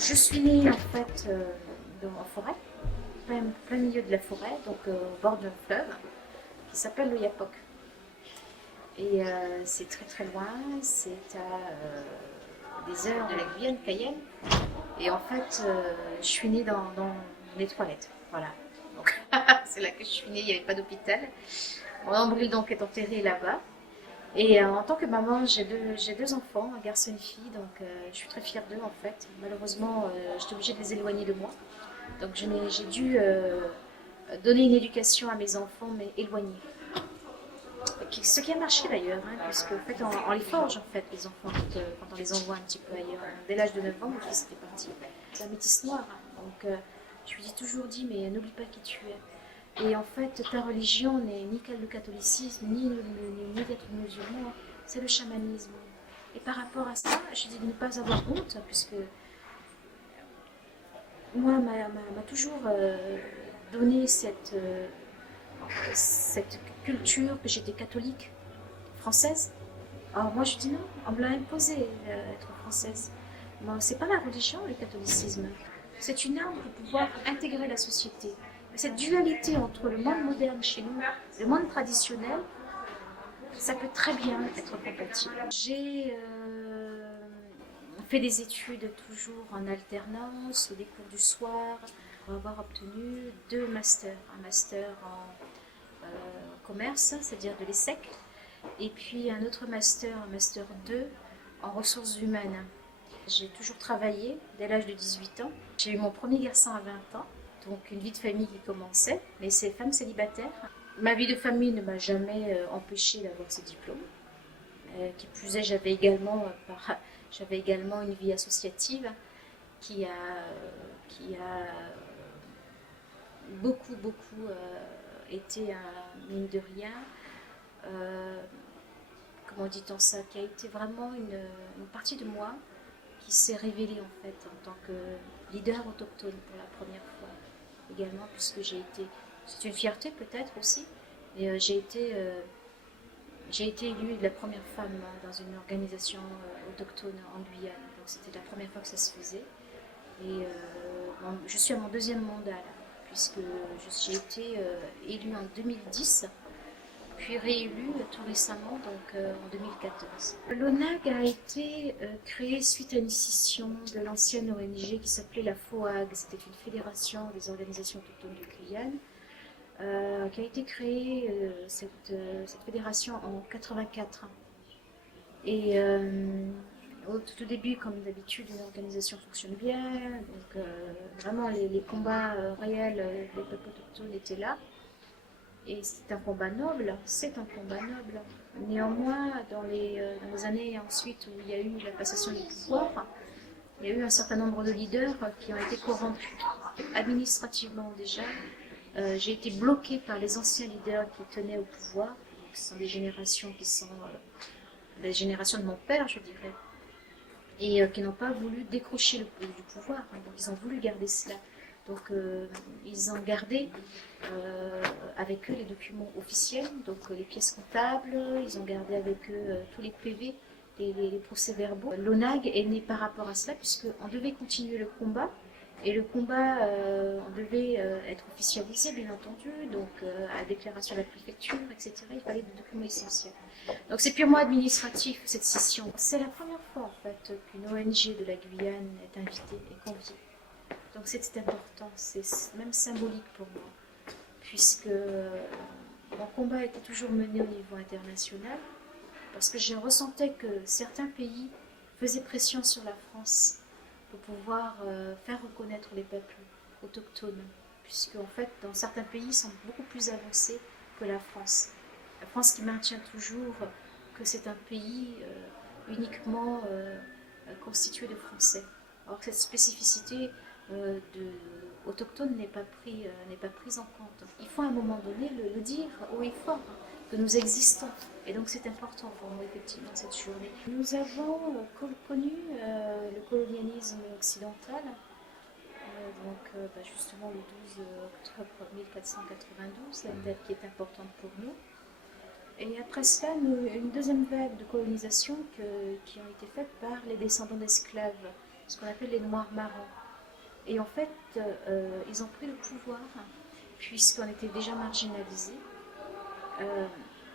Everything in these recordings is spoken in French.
Je suis née en fait en forêt, plein milieu de la forêt, donc au bord d'un fleuve qui s'appelle le Yapok. Et c'est très très loin, c'est à des heures de la Guyane, Cayenne. Et en fait, je suis née dans les toilettes. Voilà. Donc, c'est là que je suis née, il n'y avait pas d'hôpital. Mon nombril donc est enterré là-bas. Et en tant que maman, j'ai deux enfants, un garçon et une fille, donc je suis très fière d'eux en fait. Malheureusement, j'étais obligée de les éloigner de moi. Donc j'ai dû donner une éducation à mes enfants, mais éloignée. Ce qui a marché d'ailleurs, hein, puisque en fait, on les forge en fait, les enfants, quand on les envoie un petit peu ailleurs. Dès l'âge de 9 ans, mon fils était parti. C'est un métis noir, hein, donc je lui ai toujours dit, mais n'oublie pas qui tu es. Et en fait, ta religion n'est ni le catholicisme, ni d'être musulman, c'est le chamanisme. Et par rapport à ça, je dis de ne pas avoir honte, puisque moi, m'a toujours donné cette culture que j'étais catholique, française. Alors moi, je dis non, on me l'a imposé, être française. Bon, c'est pas la religion, le catholicisme. C'est une arme pour pouvoir intégrer la société. Cette dualité entre le monde moderne chez nous, le monde traditionnel, ça peut très bien être compatible. J'ai fait des études toujours en alternance, des cours du soir, pour avoir obtenu deux masters. Un master en commerce, c'est-à-dire de l'ESSEC, et puis un autre master, un master 2 en ressources humaines. J'ai toujours travaillé dès l'âge de 18 ans. J'ai eu mon premier garçon à 20 ans, donc une vie de famille qui commençait, mais c'est femme célibataire. Ma vie de famille ne m'a jamais empêché d'avoir ce diplôme. Qui plus est, j'avais également une vie associative qui a beaucoup été un mine de rien. Euh, Comment dit-on ça, qui a été vraiment une partie de moi qui s'est révélée en fait en tant que leader autochtone pour la première fois également, puisque c'est une fierté peut-être aussi, mais j'ai été élue la première femme dans une organisation autochtone en Guyane, donc c'était la première fois que ça se faisait. Et je suis à mon deuxième mandat là, puisque j'ai été élue en 2010 puis réélu tout récemment, donc en 2014. L'ONAG a été créé suite à une scission de l'ancienne ONG qui s'appelait la FOAG, c'était une fédération des organisations autochtones de Guyane, qui a été créée, cette fédération en 84. Et tout au début, comme d'habitude, une organisation fonctionne bien, donc vraiment les combats réels des peuples autochtones étaient là. Et c'est un combat noble, c'est un combat noble. Néanmoins, dans les années ensuite où il y a eu la passation du pouvoir, il y a eu un certain nombre de leaders qui ont été corrompus. Administrativement déjà, j'ai été bloquée par les anciens leaders qui tenaient au pouvoir. Ce sont des générations qui sont les générations de mon père, je dirais, et qui n'ont pas voulu décrocher du pouvoir. Donc ils ont voulu garder cela. Donc ils ont gardé avec eux les documents officiels, donc les pièces comptables, ils ont gardé avec eux tous les PV, les procès-verbaux. L'ONAG est né par rapport à cela, puisqu'on devait continuer le combat, et le combat, on devait être officialisé, bien entendu, donc à la déclaration de la préfecture, etc. Il fallait des documents essentiels. Donc c'est purement administratif, cette scission. C'est la première fois, en fait, qu'une ONG de la Guyane est invitée et conviée. Donc c'est important, c'est même symbolique pour moi, puisque mon combat était toujours mené au niveau international, parce que je ressentais que certains pays faisaient pression sur la France pour pouvoir faire reconnaître les peuples autochtones, puisque en fait, dans certains pays, ils sont beaucoup plus avancés que la France. La France qui maintient toujours que c'est un pays uniquement constitué de Français. Alors que cette spécificité autochtone n'est pas prise en compte. Il faut à un moment donné le dire haut et fort, que nous existons. Et donc c'est important pour nous effectivement cette journée. Nous avons connu le colonialisme occidental, justement le 12 octobre 1492, une date qui est importante pour nous. Et après cela, une deuxième vague de colonisation qui ont été faites par les descendants d'esclaves ce qu'on appelle les Noirs marrons. Et en fait, ils ont pris le pouvoir, puisqu'on était déjà marginalisés.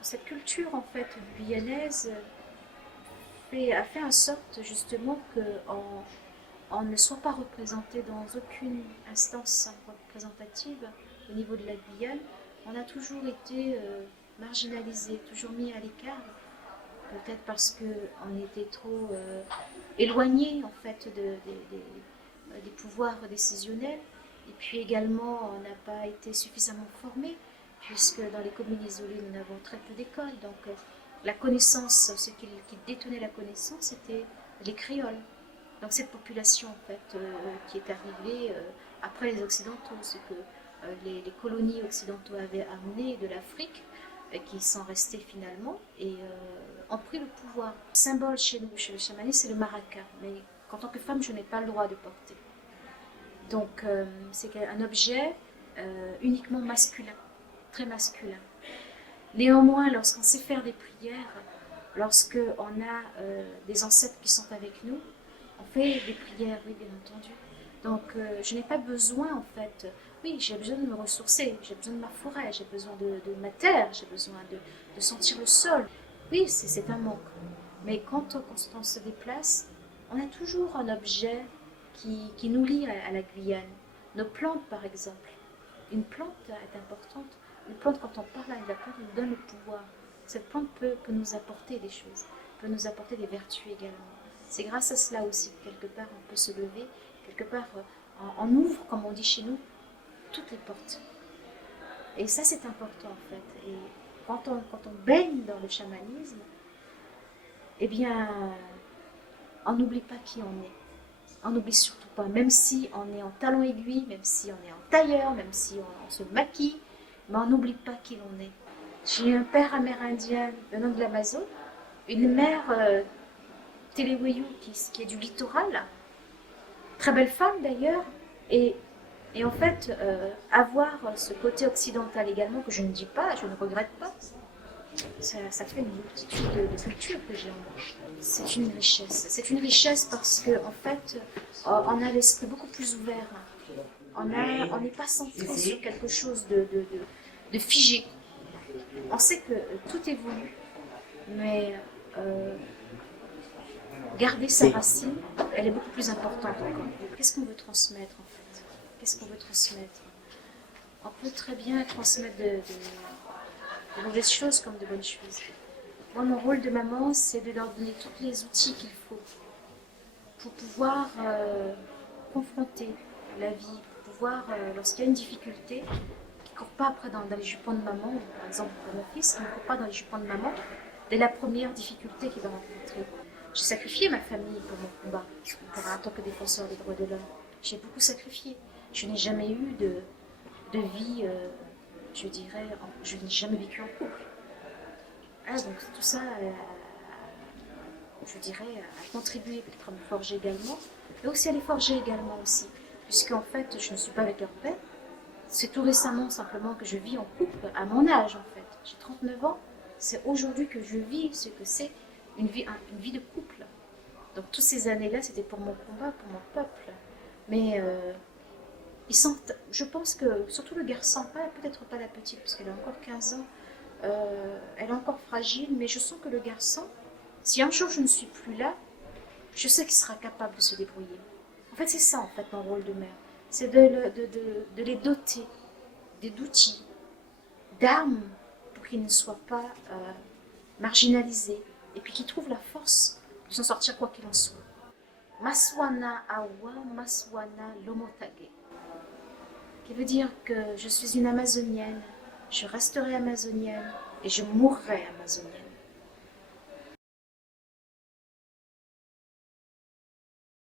Cette culture, en fait, guyanaise a fait en sorte, justement, qu'on ne soit pas représenté dans aucune instance représentative au niveau de la Guyane. On a toujours été marginalisés, toujours mis à l'écart, peut-être parce qu'on était trop éloignés, en fait, des pouvoirs décisionnels. Et puis également, on n'a pas été suffisamment formés, puisque dans les communes isolées, nous n'avons très peu d'écoles. Donc la connaissance, ce qui détenait la connaissance, c'était les créoles. Donc cette population, en fait, qui est arrivée après les Occidentaux, ce que les colonies occidentaux avaient amené de l'Afrique, qui sont restés finalement, et ont pris le pouvoir. Le symbole chez nous, chez les chamanistes, c'est le maraca. Mais en tant que femme, je n'ai pas le droit de porter. Donc c'est un objet uniquement masculin, très masculin. Néanmoins, lorsqu'on sait faire des prières, lorsqu'on a des ancêtres qui sont avec nous, on fait des prières, oui, bien entendu. Donc je n'ai pas besoin, en fait, oui, j'ai besoin de me ressourcer, j'ai besoin de ma forêt, j'ai besoin de ma terre, j'ai besoin de sentir le sol. Oui, c'est un manque. Mais quand on se déplace, on a toujours un objet qui nous lie à la Guyane. Nos plantes, par exemple. Une plante est importante. Une plante, quand on parle à la plante, nous donne le pouvoir. Cette plante peut nous apporter des choses, peut nous apporter des vertus également. C'est grâce à cela aussi que quelque part on peut se lever, quelque part on ouvre, comme on dit chez nous, toutes les portes. Et ça, c'est important, en fait. Et quand on baigne dans le chamanisme, eh bien, on n'oublie pas qui on est. On n'oublie surtout pas, même si on est en talons aiguilles, même si on est en tailleur, même si on se maquille, mais on n'oublie pas qui l'on est. J'ai un père amérindien venant de l'Amazone, une mère téléwayou qui est du littoral, très belle femme d'ailleurs, et en fait, avoir ce côté occidental également, que je ne dis pas, je ne regrette pas, ça fait une multitude de cultures que j'ai en moi. C'est une richesse. C'est une richesse parce qu'en fait, on a l'esprit beaucoup plus ouvert. On n'est pas centré sur quelque chose de figé. On sait que tout évolue, mais garder sa racine, elle est beaucoup plus importante encore. Qu'est-ce qu'on veut transmettre, en fait? Qu'est-ce qu'on veut transmettre? On peut très bien transmettre de mauvaises choses comme de bonnes choses. Moi, mon rôle de maman, c'est de leur donner tous les outils qu'il faut pour pouvoir confronter la vie, pour pouvoir, lorsqu'il y a une difficulté, qui ne court pas après dans les jupons de maman, par exemple pour mon fils, qui ne court pas dans les jupons de maman, dès la première difficulté qu'il va rencontrer. J'ai sacrifié ma famille pour mon combat, en tant que défenseur des droits de l'homme. J'ai beaucoup sacrifié. Je n'ai jamais eu de vie, je dirais, je n'ai jamais vécu en couple. Ah, donc tout ça, je dirais, a contribué peut-être à me forger également, mais aussi à les forger également aussi, puisqu'en fait, je ne suis pas avec leur père. C'est tout récemment simplement que je vis en couple, à mon âge en fait. J'ai 39 ans, c'est aujourd'hui que je vis ce que c'est une vie de couple. Donc toutes ces années-là, c'était pour mon combat, pour mon peuple. Mais ils sont, je pense que, surtout le garçon, peut-être pas la petite, puisqu'elle a encore 15 ans, elle est encore fragile, mais je sens que le garçon, si un jour je ne suis plus là, je sais qu'il sera capable de se débrouiller. En fait, c'est ça, en fait, mon rôle de mère. C'est de les doter d'outils, d'armes, pour qu'ils ne soient pas marginalisés, et puis qu'ils trouvent la force de s'en sortir quoi qu'il en soit. Maswana awa, maswana lomotage. Qui veut dire que je suis une amazonienne, je resterai amazonienne, et je mourrai amazonienne.